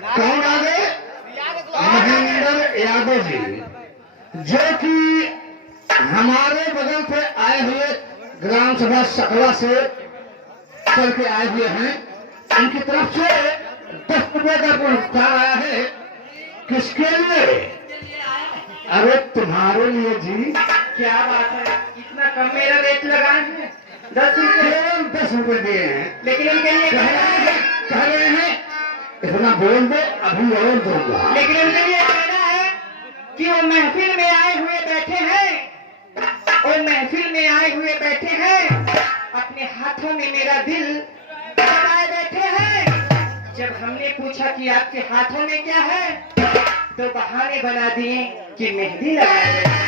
कौन आ गए? महेंद्र यादव जी, जो कि हमारे बगल पे आए हुए ग्राम सभा सकला से चल के आए हुए हैं। इनकी तरफ से 10 रुपए का पुरस्कार आया है। किसके लिए? अरे तुम्हारे लिए जी। क्या बात है, इतना कम मेरा रेट लगाए हैं? 10 रुपए। केवल 10 रुपए दिए हैं। लेकिन उनके लिए कह रहे हैं इतना बोल दो, अभी और दूंगा। लेकिन उनके लिए कहना है कि वो महफिल में आए हुए बैठे हैं, और महफिल में आए हुए बैठे हैं, अपने हाथों में मेरा दिल लगाए बैठे हैं। जब हमने पूछा कि आपके हाथों में क्या है, तो बहाने बना दिए कि मेहंदी लगाए बैठे।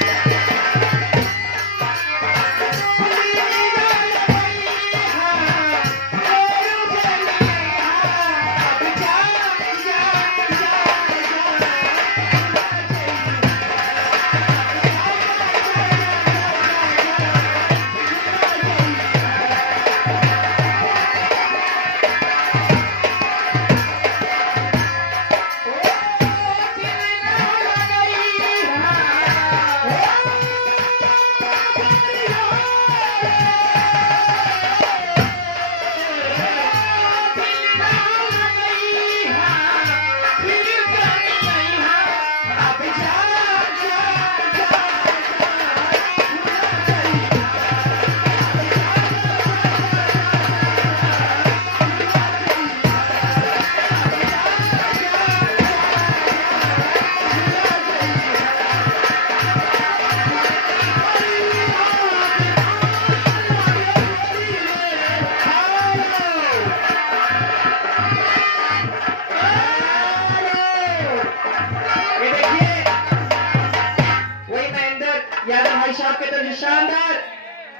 शानदार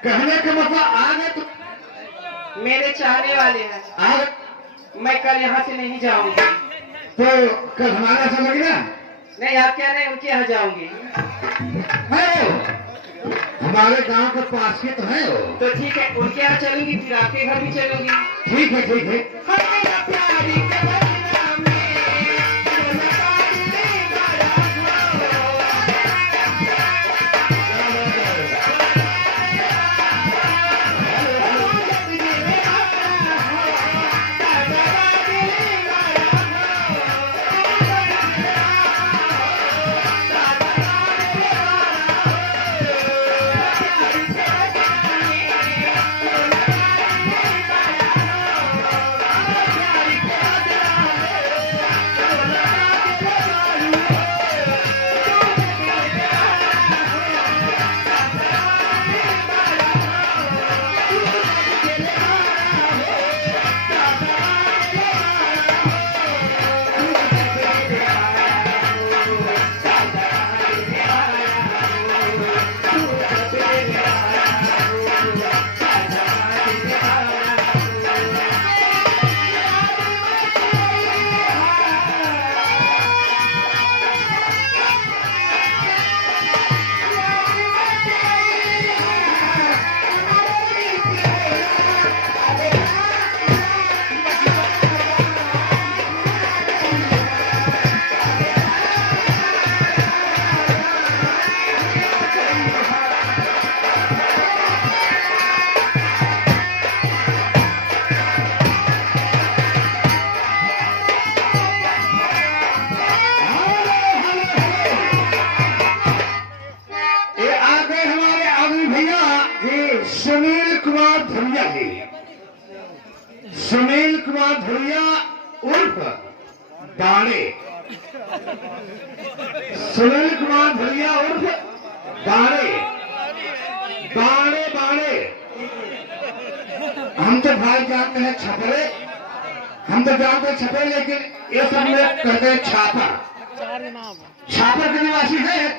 कहने का मतलब आगे तो मेरे चाहने वाले हैं। आगे मैं कल यहाँ से नहीं जाऊंगी। तो कल हमारा समझ गया? नहीं, आप क्या नहीं, उनके यहाँ जाऊंगी। है हमारे गांव के पास के तो है वो। तो ठीक है, उनके यहाँ चलूंगी, फिर आपके घर भी चलूंगी। ठीक है, ठीक है। सुनील कुमार धुरिया जी, सुनील कुमार धुरिया उर्फ बाणे, सुनील कुमार धुरिया उर्फ बाणे। बाणे बाणे हम तो भाई जानते हैं छपरे, हम तो जानते हैं छपरे, लेकिन ये सब लोग कहते हैं छापर। छापर के निवासी है।